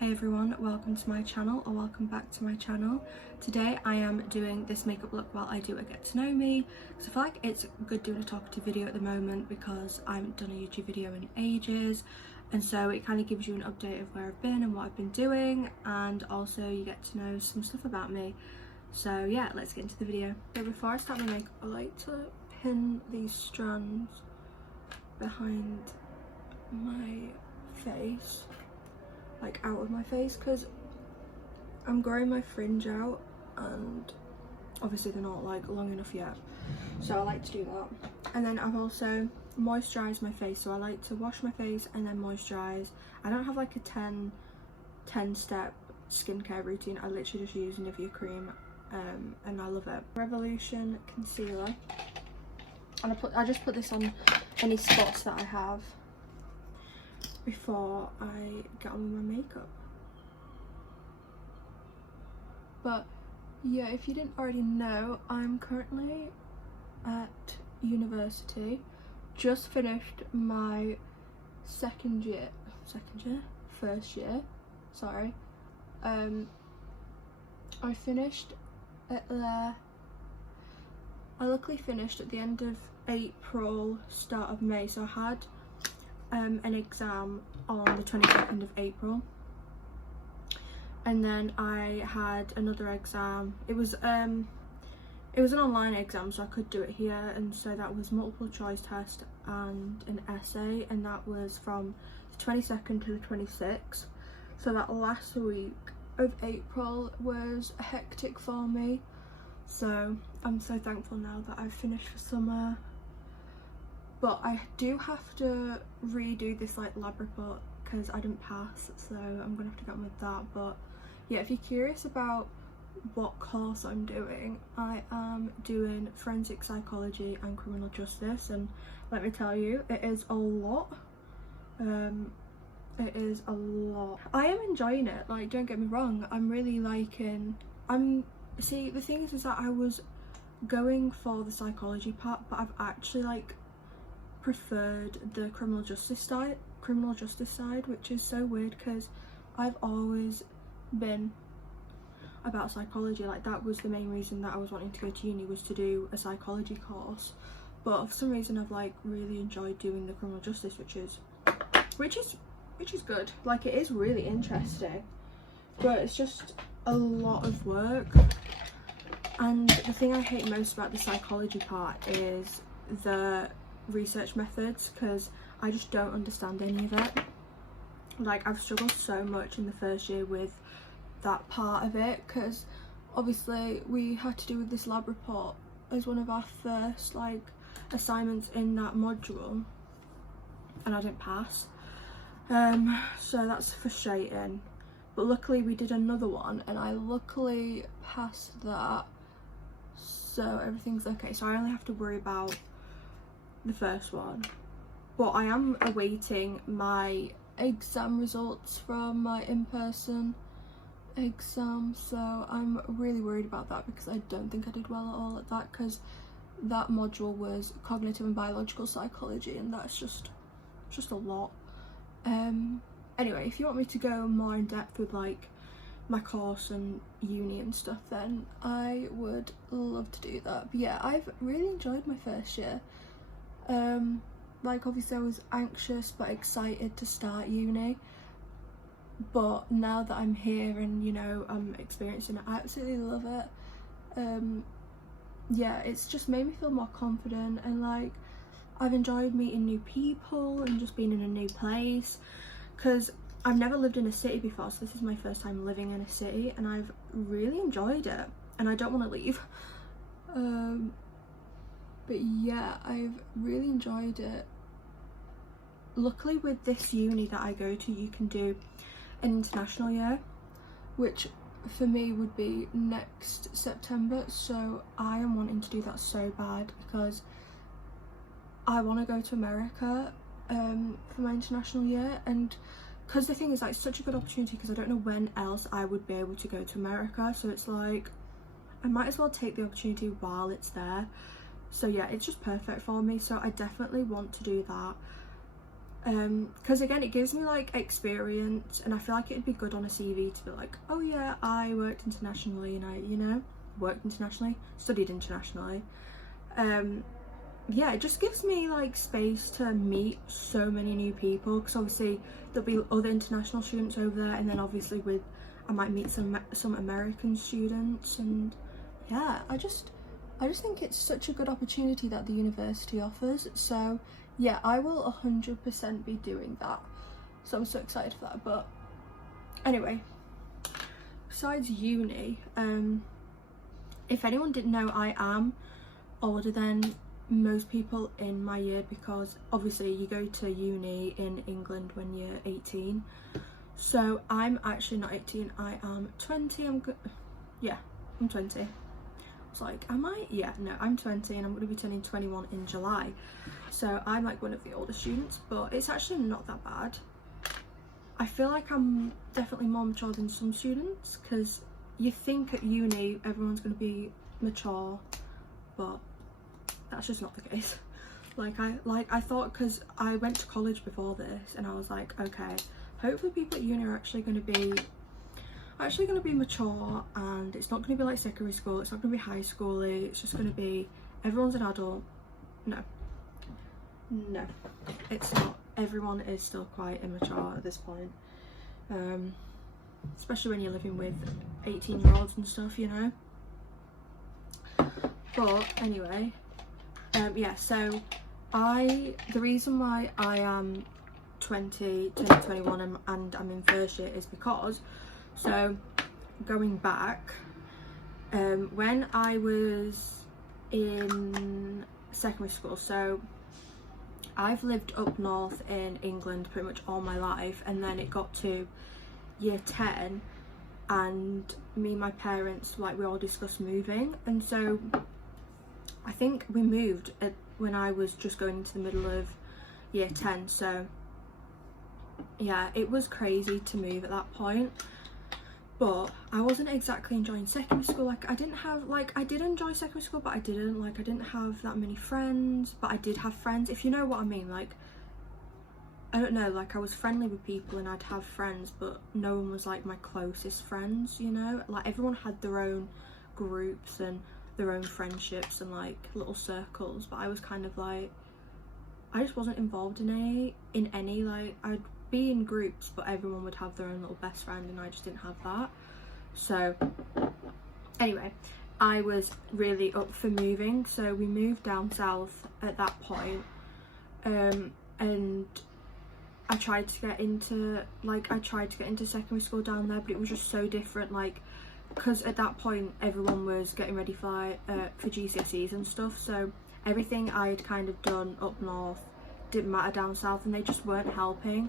Hey everyone, welcome to my channel, or welcome back to my channel. Today I am doing this makeup look while I do a get to know me, because I feel like it's good doing a talkative video at the moment because I haven't done a YouTube video in ages, and so it kind of gives you an update of where I've been and what I've been doing, and also you get to know some stuff about me. So yeah, let's get into the video. So before I start my makeup, I like to pin these strands behind my face, like out of my face, because I'm growing my fringe out and obviously they're not like long enough yet, so I like to do that. And then I've also moisturized my face, so I like to wash my face and then moisturize. I don't have like a 10 step skincare routine. I literally just use Nivea cream and I love it. Revolution concealer, and I just put this on any spots that I have before I get on with my makeup. But yeah, if you didn't already know, I'm currently at university. Just finished my first year, sorry. I finished at I luckily finished at the end of April, start of May, so I had an exam on the 22nd of April, and then I had another exam. It was an online exam, so I could do it here, and so that was multiple choice test and an essay, and that was from the 22nd to the 26th. So that last week of April was hectic for me, so I'm so thankful now that I've finished for summer. But I do have to redo this like lab report because I didn't pass, so I'm gonna have to get on with that. But yeah, if you're curious about what course I'm doing, I am doing forensic psychology and criminal justice, and let me tell you, it is a lot. It is a lot. I am enjoying it, like, don't get me wrong, I'm really liking, see, the thing is that I was going for the psychology part, but I've actually like preferred the criminal justice side, which is so weird because I've always been about psychology. Like, that was the main reason that I was wanting to go to uni, was to do a psychology course, but for some reason I've like really enjoyed doing the criminal justice, which is good. Like, it is really interesting, but it's just a lot of work. And the thing I hate most about the psychology part is the research methods, because I just don't understand any of it. Like, I've struggled so much in the first year with that part of it, because obviously we had to do with this lab report as one of our first like assignments in that module, and I didn't pass, so that's frustrating. But luckily we did another one and I luckily passed that, so everything's okay. So I only have to worry about the first one, but I am awaiting my exam results from my in-person exam, so I'm really worried about that because I don't think I did well at all at that, because that module was cognitive and biological psychology, and that's just a lot. Anyway, if you want me to go more in depth with like my course and uni and stuff, then I would love to do that. But yeah, I've really enjoyed my first year. Like, obviously I was anxious but excited to start uni, but now that I'm here and, you know, I'm experiencing it, I absolutely love it. Yeah, it's just made me feel more confident, and like, I've enjoyed meeting new people and just being in a new place, because I've never lived in a city before, so this is my first time living in a city, and I've really enjoyed it and I don't want to leave. But yeah, I've really enjoyed it. Luckily with this uni that I go to, you can do an international year, which for me would be next September, so I am wanting to do that so bad because I want to go to America for my international year. And because the thing is, like, it's such a good opportunity because I don't know when else I would be able to go to America, so it's like I might as well take the opportunity while it's there. So yeah, it's just perfect for me, so I definitely want to do that. because again, it gives me like experience, and I feel like it'd be good on a CV to be like, oh yeah, I worked internationally, and I, you know, worked internationally, studied internationally. Yeah, it just gives me like space to meet so many new people, because obviously there'll be other international students over there, and then obviously I might meet some American students, and yeah, I just think it's such a good opportunity that the university offers. So yeah, I will 100% be doing that, so I'm so excited for that. But anyway, besides uni, if anyone didn't know, I am older than most people in my year, because obviously you go to uni in England when you're 18. So I'm actually not 18, I am 20. Yeah, I'm 20. It's like, am I? Yeah, no, I'm 20, and I'm going to be turning 21 in July. So I'm like one of the older students, but it's actually not that bad. I feel like I'm definitely more mature than some students, because you think at uni everyone's going to be mature, but that's just not the case. I thought, because I went to college before this, and I was like, okay, hopefully people at uni are actually going to be mature, and it's not going to be like secondary school, it's not going to be high schooly, it's just going to be everyone's an adult. No, it's not. Everyone is still quite immature at this point, especially when you're living with 18-year-olds and stuff, you know. But anyway, yeah, so the reason why I am 20 turning 21 and I'm in first year is because, so going back, when I was in secondary school, so I've lived up north in England pretty much all my life, and then it got to year 10 and me and my parents, like, we all discussed moving, and so I think we moved when I was just going into the middle of year 10. So yeah, it was crazy to move at that point, but I wasn't exactly enjoying secondary school. Like, I did enjoy secondary school, but I didn't have that many friends, but I did have friends, if you know what I mean. Like, I don't know, like, I was friendly with people and I'd have friends, but no one was like my closest friends, you know. Like, everyone had their own groups and their own friendships and like little circles, but I was kind of like, I just wasn't involved in any like, I'd be in groups, but everyone would have their own little best friend, and I just didn't have that. So anyway, I was really up for moving, so we moved down south at that point, and I tried to get into secondary school down there, but it was just so different, like, because at that point everyone was getting ready for GCSEs and stuff, so everything I had kind of done up north didn't matter down south, and they just weren't helping.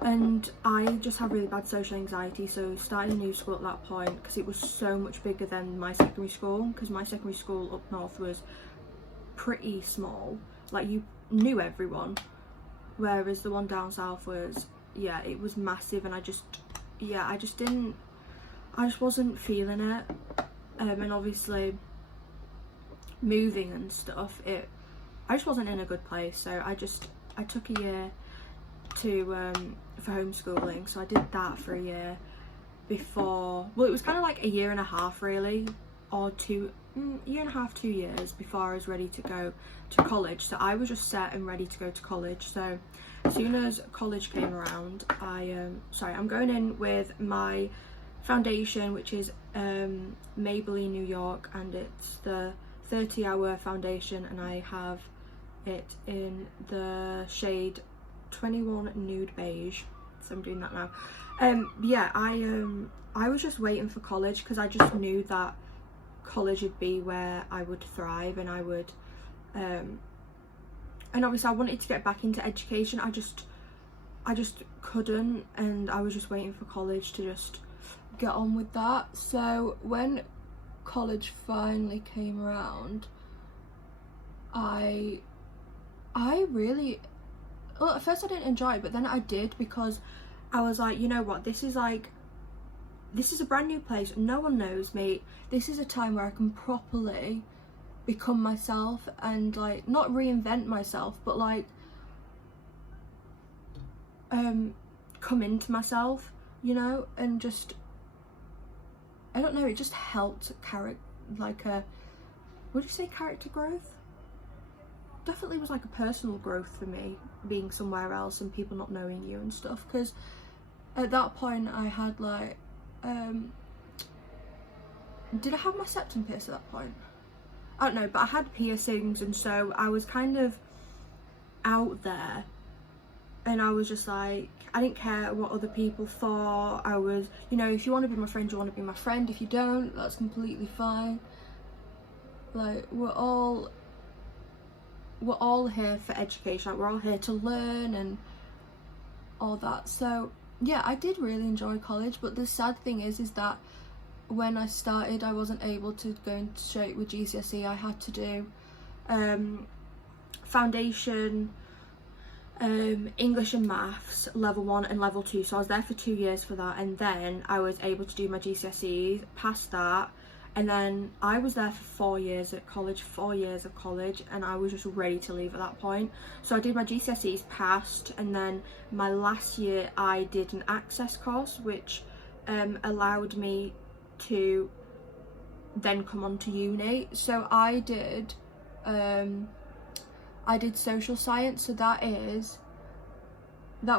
And I just had really bad social anxiety, so starting a new school at that point, because it was so much bigger than my secondary school, because my secondary school up north was pretty small, like, you knew everyone, whereas the one down south was, yeah, it was massive, and I just wasn't feeling it. And obviously moving and stuff, I just wasn't in a good place, so I took a year for homeschooling, so I did that for a year before, well, it was kind of like a year and a half really, or 2 years before I was ready to go to college. So I was just set and ready to go to college. So as soon as college came around, I'm going in with my foundation, which is Maybelline New York, and it's the 30-hour foundation, and I have it in the shade 21 Nude Beige, so I'm doing that now. Yeah, I was just waiting for college, because I just knew that college would be where I would thrive, and I would and obviously I wanted to get back into education. I just couldn't, and I was just waiting for college to just get on with that. So when college finally came around, I really, well, at first I didn't enjoy it, but then I did, because I was like, you know what, this is a brand new place, no one knows me, this is a time where I can properly become myself, and like, not reinvent myself, but like come into myself, you know, and just, I don't know, it just helped would you say character growth? Definitely was like a personal growth for me, being somewhere else and people not knowing you and stuff, because at that point I had like, did I have my septum pierced at that point? I don't know, but I had piercings, and so I was kind of out there, and I was just like, I didn't care what other people thought. I was, you know, if you want to be my friend, you want to be my friend. If you don't, that's completely fine. Like, we're all here for education. Like, we're all here to learn and all that. So yeah, I did really enjoy college, but the sad thing is that when I started, I wasn't able to go in straight with GCSE. I had to do foundation, English and maths level 1 and level 2, so I was there for 2 years for that, and then I was able to do my GCSEs, pass that, and then I was there for 4 years of college, and I was just ready to leave at that point. So I did my GCSEs, passed, and then my last year I did an access course, which allowed me to then come on to uni. So I did social science, so that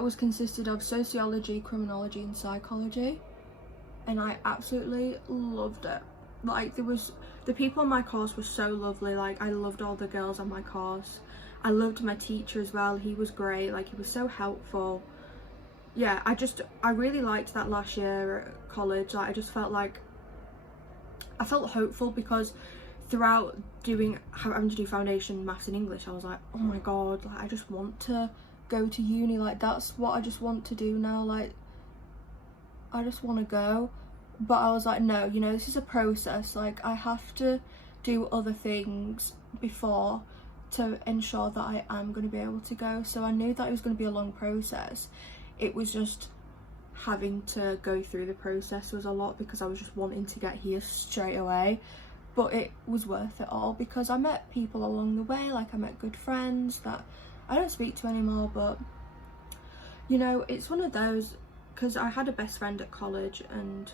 was consisted of sociology, criminology and psychology, and I absolutely loved it. Like, the people on my course were so lovely. Like, I loved all the girls on my course. I loved my teacher as well. He was great. Like, he was so helpful. Yeah, I really liked that last year at college. Like, I just felt like I felt hopeful, because throughout having to do foundation, maths and English, I was like, oh my god, like, I just want to go to uni. Like, that's what I just want to do now. Like, I just want to go. But I was like, no, you know, this is a process. Like, I have to do other things before to ensure that I am going to be able to go. So I knew that it was going to be a long process. It was just having to go through the process was a lot, because I was just wanting to get here straight away. But it was worth it all, because I met people along the way. Like, I met good friends that I don't speak to anymore, but, you know, it's one of those, because I had a best friend at college, and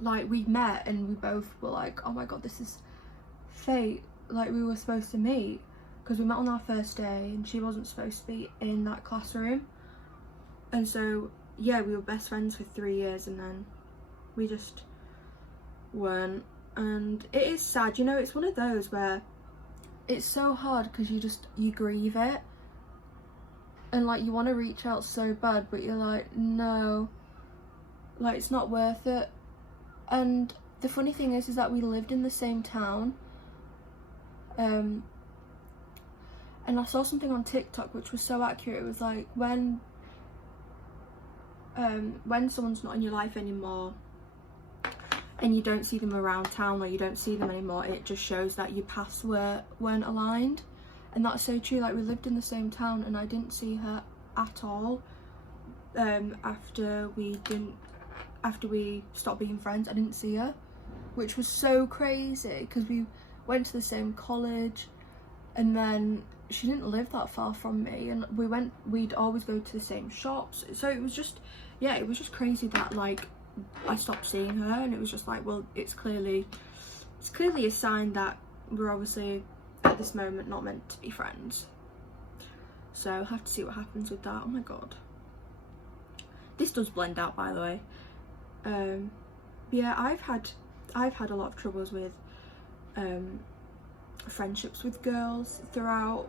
like, we met and we both were like, oh my god, this is fate. Like, we were supposed to meet, because we met on our first day and she wasn't supposed to be in that classroom. And so yeah, we were best friends for 3 years, and then we just weren't. And it is sad, you know, it's one of those where it's so hard, because you grieve it, and like, you want to reach out so bad, but you're like, no, like, it's not worth it. And the funny thing is that we lived in the same town, and I saw something on TikTok which was so accurate. It was like, when someone's not in your life anymore and you don't see them around town, or you don't see them anymore, it just shows that your paths weren't aligned. And that's so true. Like, we lived in the same town and I didn't see her at all after we stopped being friends. I didn't see her, which was so crazy, because we went to the same college, and then she didn't live that far from me, and we'd always go to the same shops. So it was just, yeah, it was just crazy that, like, I stopped seeing her, and it was just like, well, it's clearly a sign that we're obviously at this moment not meant to be friends. So I'll have to see what happens with that. Oh my god, this does blend out, by the way. Yeah, I've had a lot of troubles with friendships with girls throughout,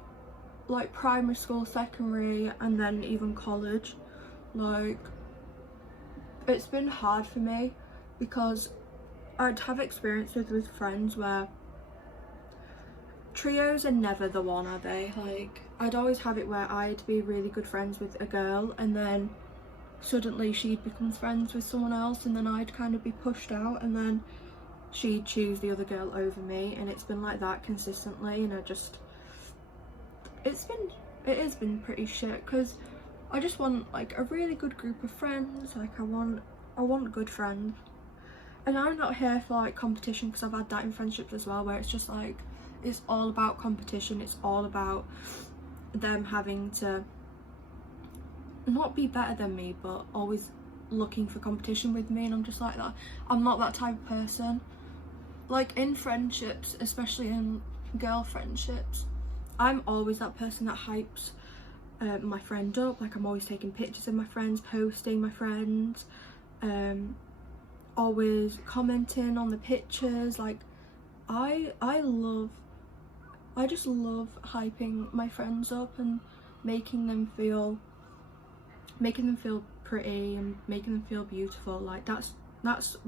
like, primary school, secondary, and then even college. Like, it's been hard for me, because I'd have experiences with friends where trios are never the one, are they? Like, I'd always have it where I'd be really good friends with a girl, and then suddenly she'd become friends with someone else, and then I'd kind of be pushed out, and then she'd choose the other girl over me, and it's been like that consistently. And it has been pretty shit, because I just want, like, a really good group of friends. Like, I want good friends, and I'm not here for, like, competition, because I've had that in friendships as well, where it's just like, it's all about competition. It's all about them having to not be better than me, but always looking for competition with me, and I'm just like that. I'm not that type of person. Like in friendships, especially in girl friendships, I'm always that person that hypes my friend up. Like I'm always taking pictures of my friends, posting my friends, always commenting on the pictures. Like I just love hyping my friends up and making them feel pretty and making them feel beautiful. Like that's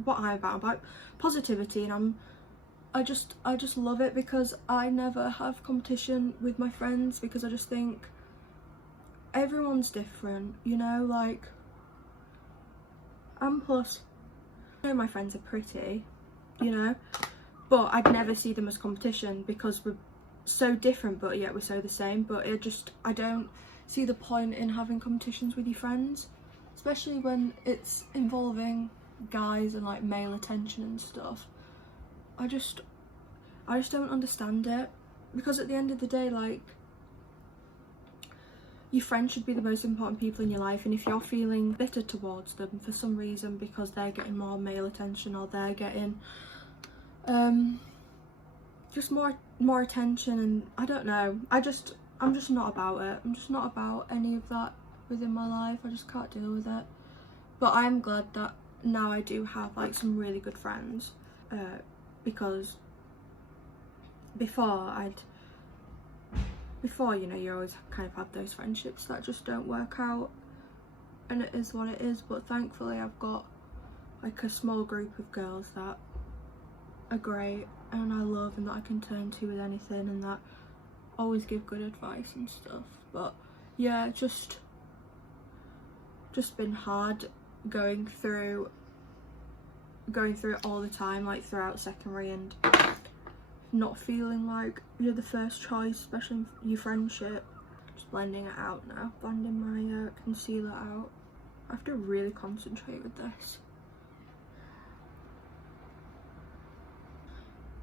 what I'm about positivity, and I just love it, because I never have competition with my friends, because I just think everyone's different, you know. Like, and plus, I know my friends are pretty, you know, but I'd never see them as competition, because we're so different but yet we're so the same. But I don't see the point in having competitions with your friends, especially when it's involving guys and like male attention and stuff. I just don't understand it, because at the end of the day, like, your friends should be the most important people in your life, and if you're feeling bitter towards them for some reason because they're getting more male attention, or they're getting just more attention, and I don't know, I'm just not about it. I'm just not about any of that within my life. I just can't deal with it. But I'm glad that now I do have like some really good friends, because before, you know, you always kind of have those friendships that just don't work out, and it is what it is. But thankfully I've got like a small group of girls that are great and I love, and that I can turn to with anything, and that always give good advice and stuff. But yeah, just been hard going through it all the time, like throughout secondary, and not feeling like you're the first choice, especially in your friendship. Just blending it out now, blending my concealer out. I have to really concentrate with this.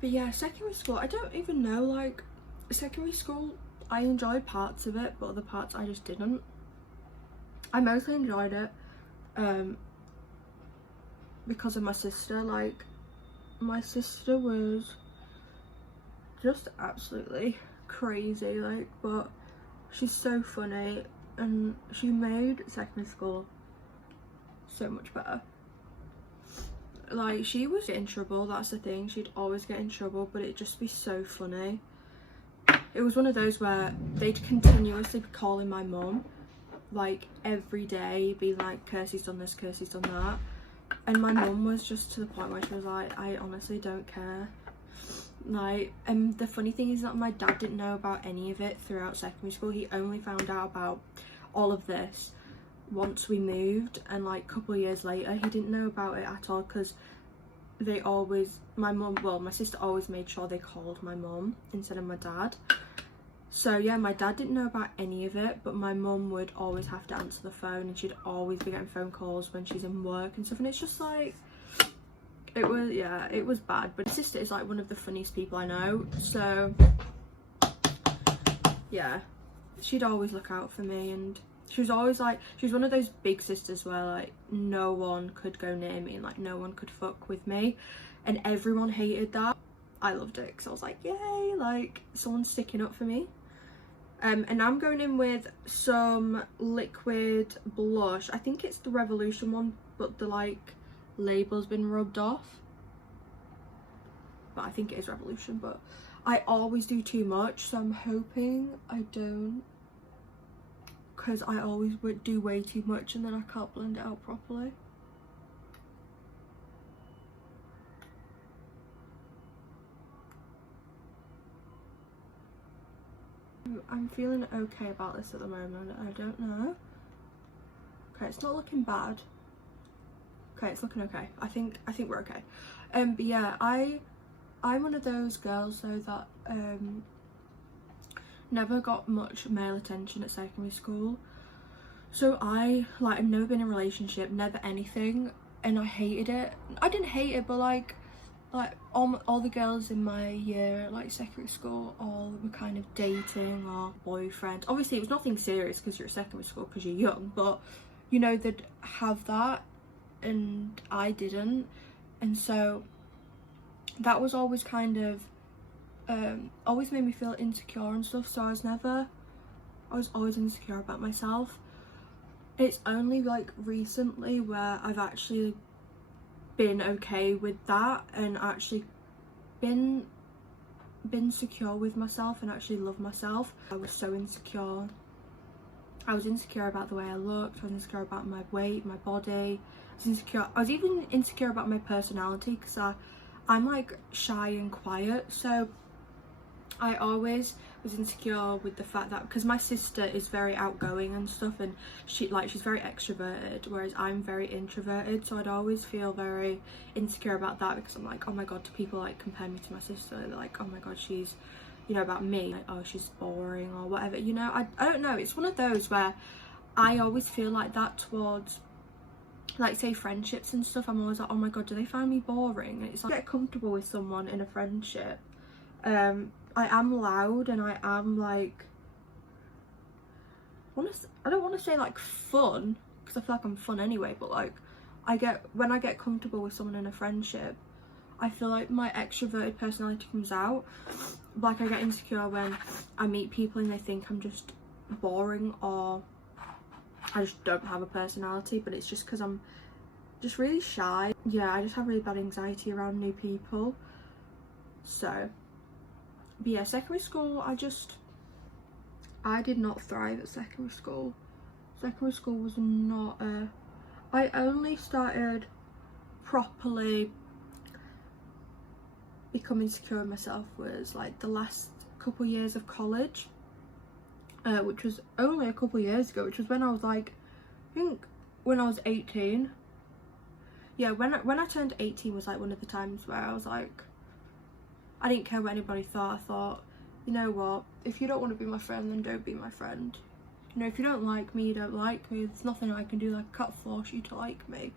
But yeah, secondary school, I don't even know, like, secondary school, I enjoyed parts of it, but other parts I just didn't. I mostly enjoyed it because of my sister. Like, my sister was just absolutely crazy, like, but she's so funny, and she made secondary school so much better. Like, she was in trouble, that's the thing, she'd always get in trouble, but it'd just be so funny. It was one of those where they'd continuously be calling my mum, like, every day, being like, Kirsty's done this, Kirsty's done that, and my mum was just to the point where she was like, I honestly don't care. Like, and the funny thing is that my dad didn't know about any of it throughout secondary school. He only found out about all of this once we moved, and like a couple of years later he didn't know about it at all, because my sister always made sure they called my mum instead of my dad. So yeah, my dad didn't know about any of it, but my mum would always have to answer the phone, and she'd always be getting phone calls when she's in work and stuff, and it's just like, it was bad. But my sister is like one of the funniest people I know, so yeah, she'd always look out for me, and she was always like, she was one of those big sisters where like no one could go near me, and like no one could fuck with me, and everyone hated that. I loved it, because I was like, yay, like someone's sticking up for me. And now I'm going in with some liquid blush. I think it's the Revolution one, but the like label's been rubbed off, but I think it is Revolution. But I always do too much, so I'm hoping I don't, because I always would do way too much and then I can't blend it out properly. I'm feeling okay about this at the moment. I don't know. Okay, it's not looking bad. Okay, it's looking okay. I think we're okay. But yeah, I'm one of those girls though that never got much male attention at secondary school. So I've never been in a relationship, never anything, and I hated it. I didn't hate it, but like like all the girls in my year at like secondary school all were kind of dating or boyfriend. Obviously it was nothing serious because you're at secondary school because you're young, but you know, they'd have that and I didn't, and so that was always kind of always made me feel insecure and stuff. So I was always insecure about myself. It's only like recently where I've actually been okay with that and actually been secure with myself and actually love myself. I was so insecure. I was insecure about the way I looked, I was insecure about my weight, my body. I was even insecure about my personality because I'm like shy and quiet, so I always was insecure with the fact that, because my sister is very outgoing and stuff, and she's very extroverted, whereas I'm very introverted, so I'd always feel very insecure about that, because I'm like, oh my god, do people like compare me to my sister? They're like, oh my god, she's, you know, about me, like, oh, she's boring or whatever, you know. I don't know, it's one of those where I always feel like that towards, like, say friendships and stuff. I'm always like, oh my god, do they find me boring? And it's like, get comfortable with someone in a friendship. I am loud and I am like, I don't want to say like fun, because I feel like I'm fun anyway, but like when I get comfortable with someone in a friendship, I feel like my extroverted personality comes out. Like, I get insecure when I meet people and they think I'm just boring or I just don't have a personality, but it's just because I'm just really shy. Yeah, I just have really bad anxiety around new people. So, but yeah, secondary school, I did not thrive at secondary school. Secondary school was not I only started properly becoming secure in myself was like the last couple years of college, which was only a couple years ago, which was when I was like, I think when I was 18. Yeah, when I turned 18 was like one of the times where I was like, I didn't care what anybody thought. I thought, you know what, if you don't want to be my friend, then don't be my friend. You know, if you don't like me, you don't like me. There's nothing I can do. Like, I can't force you to like me.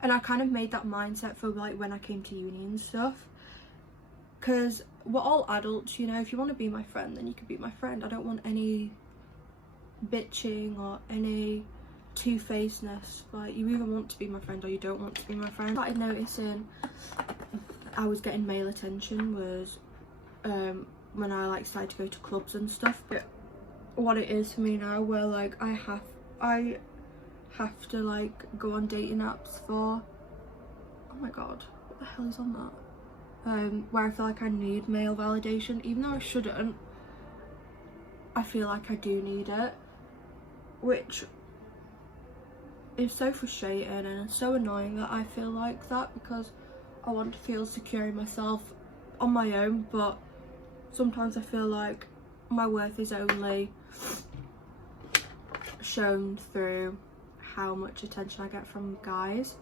And I kind of made that mindset for like when I came to uni and stuff, because we're all adults, you know. If you want to be my friend, then you can be my friend. I don't want any bitching or any two-facedness. Like, you either want to be my friend or you don't want to be my friend. I started noticing I was getting male attention was when I like started to go to clubs and stuff. But what it is for me now, where like I have to like go on dating apps for, oh my god, what the hell is on that? Where I feel like I need male validation, even though I shouldn't. I feel like I do need it, which is so frustrating and it's so annoying that I feel like that, because I want to feel secure in myself on my own, but sometimes I feel like my worth is only shown through how much attention I get from guys.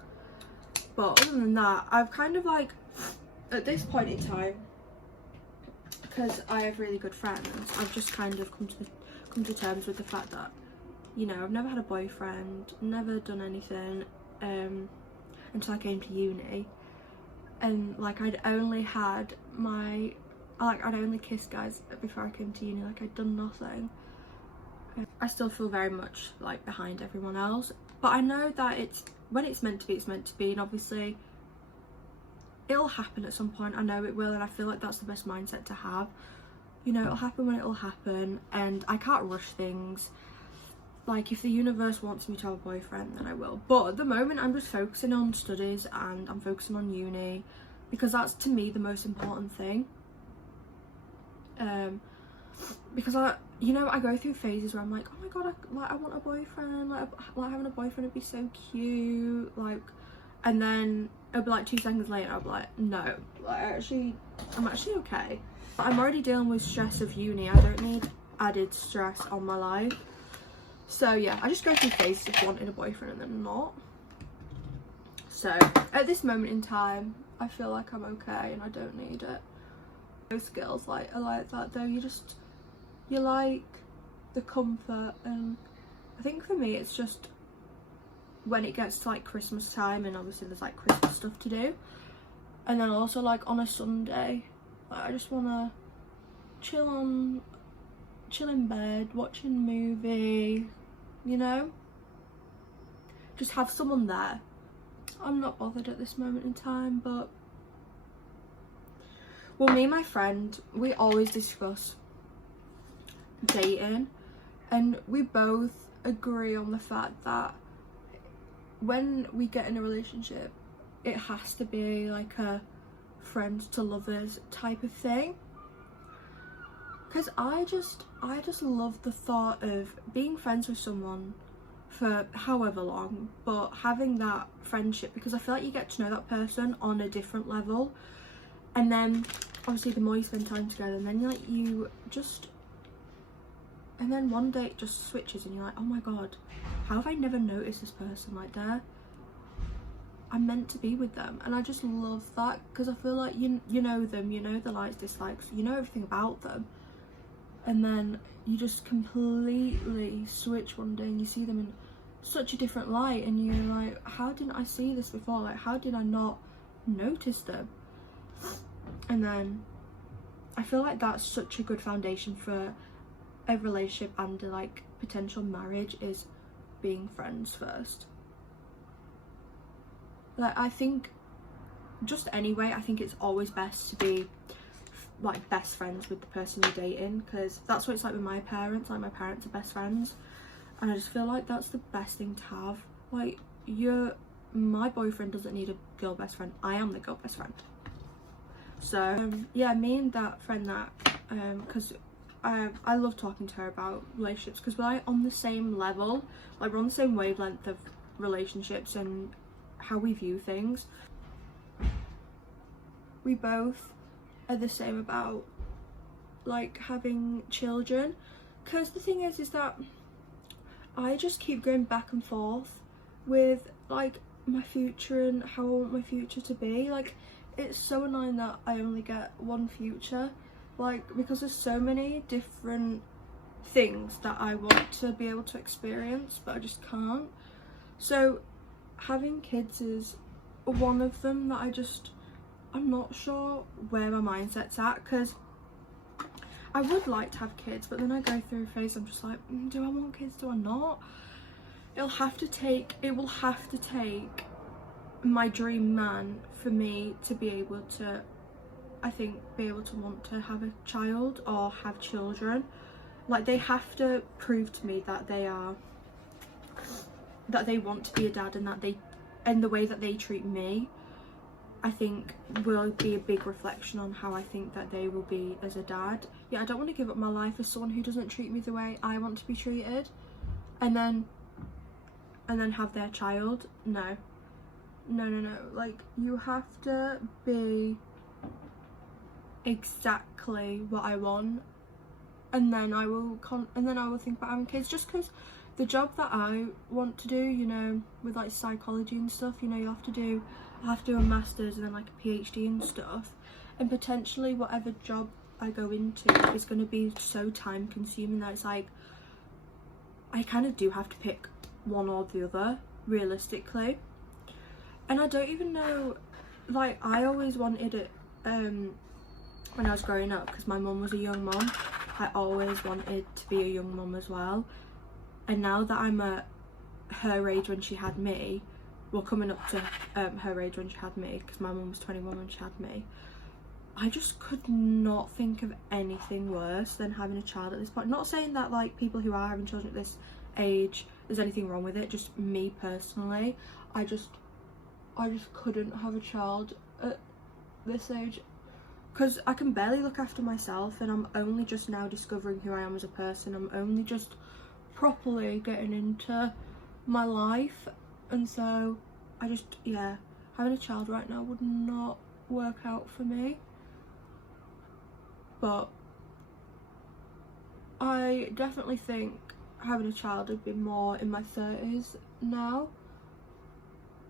But other than that, I've kind of like, at this point in time, because I have really good friends, I've just kind of come to terms with the fact that, you know, I've never had a boyfriend, never done anything until I came to uni. And like I'd only kissed guys before I came to uni. Like, I'd done nothing. I still feel very much like behind everyone else, but I know that when it's meant to be, it's meant to be, and obviously it'll happen at some point. I know it will, and I feel like that's the best mindset to have. You know, it'll happen when it'll happen, and I can't rush things. Like, if the universe wants me to have a boyfriend, then I will. But at the moment, I'm just focusing on studies and I'm focusing on uni, because that's, to me, the most important thing. Because I go through phases where I'm like, oh my god, I want a boyfriend. Like having a boyfriend would be so cute. Like, and then it'll be like 2 seconds later, I'll be like, no, like I'm actually okay. I'm already dealing with stress of uni. I don't need added stress on my life. So yeah, I just go through phases of wanting a boyfriend and then not. So at this moment in time, I feel like I'm okay and I don't need it. Most girls are like that though. You like the comfort, and I think for me it's just when it gets to like Christmas time, and obviously there's like Christmas stuff to do, And then also like on a Sunday, like, I just want to chill in bed, watching a movie, you know, just have someone there. I'm not bothered at this moment in time, but well, me and my friend, we always discuss dating, and we both agree on the fact that when we get in a relationship, it has to be like a friend to lovers type of thing, because I just love the thought of being friends with someone for however long, but having that friendship, because I feel like you get to know that person on a different level, and then obviously the more you spend time together, and then and then one day it just switches and you're like, oh my god, how have I never noticed this person? Like, I'm meant to be with them. And I just love that, because I feel like you know them, you know the likes, dislikes, you know everything about them, and then you just completely switch one day and you see them in such a different light, and you're like, how didn't I see this before? Like, how did I not notice them? And then I feel like that's such a good foundation for a relationship and a, like, potential marriage, is being friends first. Like, I think just anyway, I think it's always best to be like best friends with the person you're dating, because that's what it's like with my parents. Like, my parents are best friends, and I just feel like that's the best thing to have. Like, my boyfriend doesn't need a girl best friend, I am the girl best friend. So yeah, me and that friend, that because I love talking to her about relationships, because we're like on the same level, like we're on the same wavelength of relationships and how we view things. We both are the same about like having children, because the thing is that I just keep going back and forth with like my future and how I want my future to be. Like, it's so annoying that I only get one future, like, because there's so many different things that I want to be able to experience, but I just can't. So having kids is one of them that I'm not sure where my mindset's at, because I would like to have kids, but then I go through a phase, I'm just like, do I want kids, do I not? It will have to take my dream man for me to be able to, I think, be able to want to have a child or have children. Like, they have to prove to me that they want to be a dad, and the way that they treat me, I think, will be a big reflection on how I think that they will be as a dad. Yeah, I don't want to give up my life as someone who doesn't treat me the way I want to be treated, and then have their child. No, like, you have to be exactly what I want, and then I will think about having kids, just because the job that I want to do, you know, with like psychology and stuff, you know, I have to do a master's and then like a PhD and stuff, and potentially whatever job I go into is going to be so time consuming that it's like I kind of do have to pick one or the other, realistically. And I don't even know, like, I always wanted it when I was growing up, because my mum was a young mum, I always wanted to be a young mum as well. And now that I'm at her age when she had me, well, coming up to her age when she had me, because my mum was 21 when she had me, I just could not think of anything worse than having a child at this point. Not saying that like people who are having children at this age, there's anything wrong with it, just me personally, I just couldn't have a child at this age, because I can barely look after myself, and I'm only just now discovering who I am as a person. I'm only just properly getting into my life, and so yeah, having a child right now would not work out for me. But I definitely think having a child would be more in my 30s now.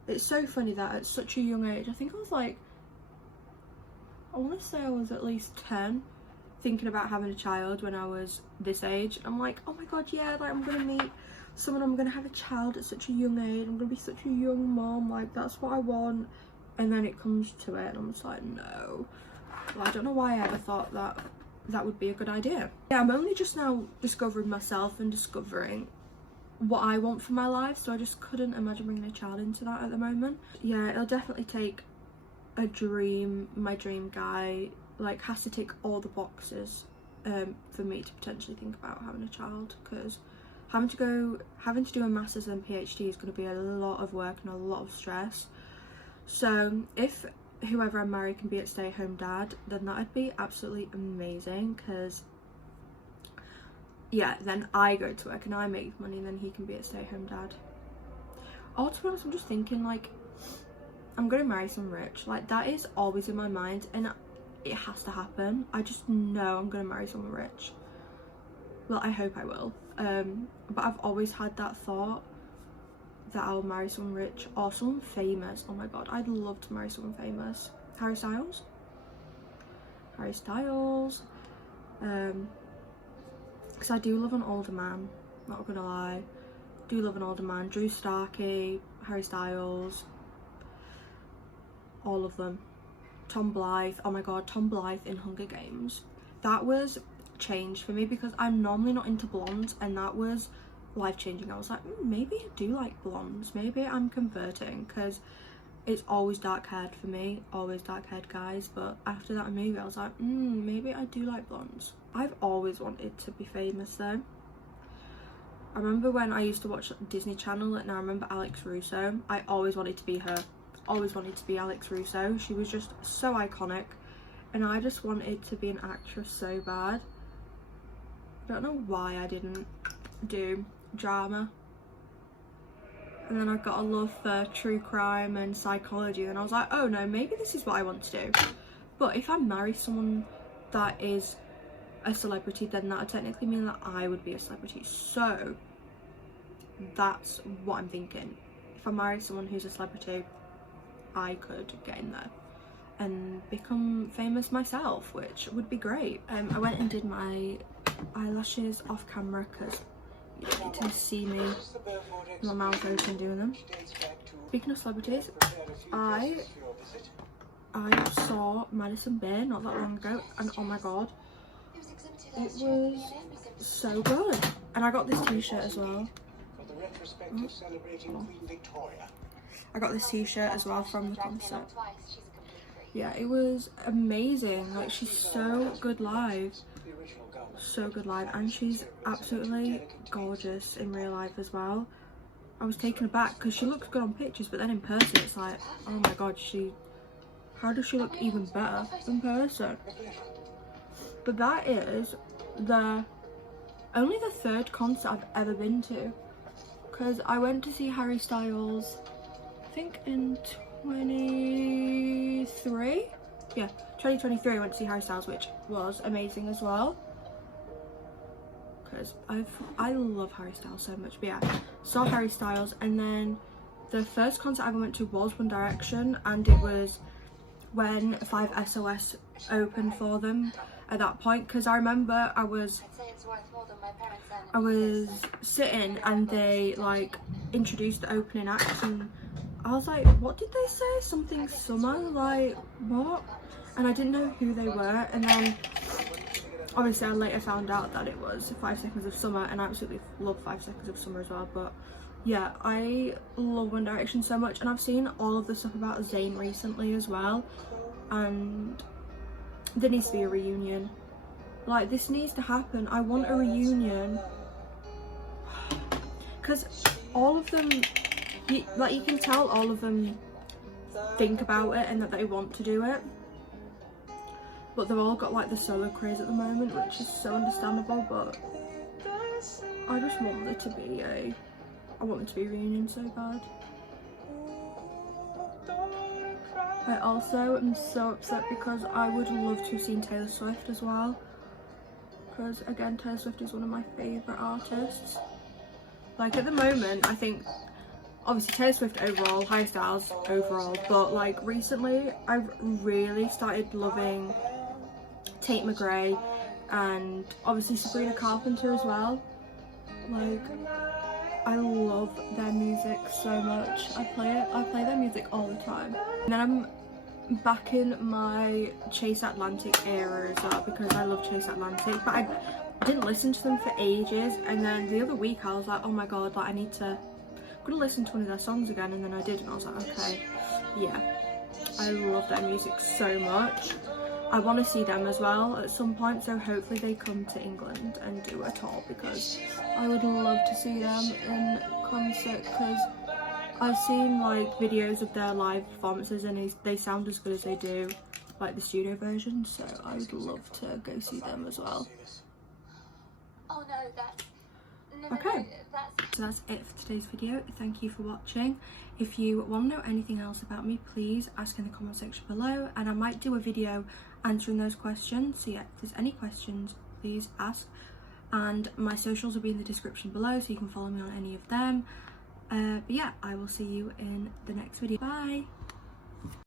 It's so funny that at such a young age, I think I was like, I want to say I was at least 10, thinking about having a child when I was this age. I'm like, oh my god, yeah, like, I'm gonna meet someone, I'm gonna have a child at such a young age, I'm gonna be such a young mom, like, that's what I want. and then it comes to it and I'm just like, no. Well, I don't know why I ever thought that that would be a good idea. Yeah, I'm only just now discovering myself and discovering what I want for my life, so I just couldn't imagine bringing a child into that at the moment. Yeah, it'll definitely take a dream, my dream guy, like, has to tick all the boxes for me to potentially think about having a child, because having to do a master's and PhD is going to be a lot of work and a lot of stress. So if whoever I marry can be a stay-at-home dad, then that'd be absolutely amazing, because yeah, then I go to work and I make money and then he can be a stay-at-home dad. Oh, to be honest, I'm just thinking, like, I'm gonna marry someone rich. Like, that is always in my mind and it has to happen. I just know I'm gonna marry someone rich. Well, I hope I will. But I've always had that thought that I'll marry someone rich or someone famous. Oh my god, I'd love to marry someone famous. Harry Styles. Because I do love an older man, not gonna lie. Do love an older man. Drew Starkey, Harry Styles, all of them. Tom Blythe. Oh my god, Tom Blythe in Hunger Games. That was changed for me because I'm normally not into blondes, and that was life-changing. I was like, maybe I do like blondes, maybe I'm converting, because it's always dark-haired for me, always dark-haired guys. But after that movie I was like, maybe I do like blondes. I've always wanted to be famous though. I remember when I used to watch Disney Channel, and I remember Alex Russo. I always wanted to be her, always wanted to be Alex Russo. She was just so iconic and I just wanted to be an actress so bad. I don't know why I didn't do drama, and then I got a love for true crime and psychology, and I was like, oh no, maybe this is what I want to do. But if I marry someone that is a celebrity, then that would technically mean that I would be a celebrity. So that's what I'm thinking. If I marry someone who's a celebrity, I could get in there and become famous myself, which would be great. I went and did my eyelashes off camera because you don't need to see me with my mouth open doing them. Speaking of celebrities, I saw Madison Beer not that long ago, and oh my god, it was so good. And I got this t-shirt as well. I got this t-shirt as well from the concert. Yeah, it was amazing. Like, she's so good live. So good live, and she's absolutely gorgeous in real life as well. I was taken aback because she looks good on pictures, but then in person it's like, oh my god, how does she look even better in person? But that is only the third concert I've ever been to, because I went to see Harry Styles I think in 2023. Yeah, 2023 I went to see Harry Styles, which was amazing as well, because I love Harry Styles so much. But yeah, saw Harry Styles, and then the first concert I ever went to was One Direction, and it was when 5SOS opened for them at that point, because I remember I was sitting and they like introduced the opening acts, and I was like, what did they say? Something Summer? Like, what? And I didn't know who they were, and then obviously I later found out that it was 5 Seconds of Summer, and I absolutely love 5 Seconds of Summer as well. But yeah, I love One Direction so much, and I've seen all of the stuff about Zayn recently as well, and there needs to be a reunion. Like, this needs to happen. I want a reunion, because all of them, you can tell all of them think about it and that they want to do it, but they've all got like the solo craze at the moment, which is so understandable. But I just want there to be a reunion so bad. I also am so upset because I would love to have seen Taylor Swift as well, because again, Taylor Swift is one of my favourite artists. Like, at the moment, I think obviously Taylor Swift overall, Harry Styles overall, but like recently I've really started loving Tate McRae and obviously Sabrina Carpenter as well. Like, I love their music so much. I play their music all the time. And then I'm back in my Chase Atlantic era as well, because I love Chase Atlantic, but I didn't listen to them for ages, and then the other week I was like, oh my god, like I'm gonna listen to one of their songs again, and then I did, and I was like, okay, yeah, I love their music so much. I want to see them as well at some point, so hopefully they come to England and do a tour, because I would love to see them in concert, because I've seen like videos of their live performances and they sound as good as they do like the studio version, so I would love to go see them as well. Oh no, that's... Okay, so that's it for today's video. Thank you for watching. If you want to know anything else about me, please ask in the comment section below, and I might do a video answering those questions. So yeah, if there's any questions, please ask, and my socials will be in the description below, so you can follow me on any of them. But yeah, I will see you in the next video. Bye.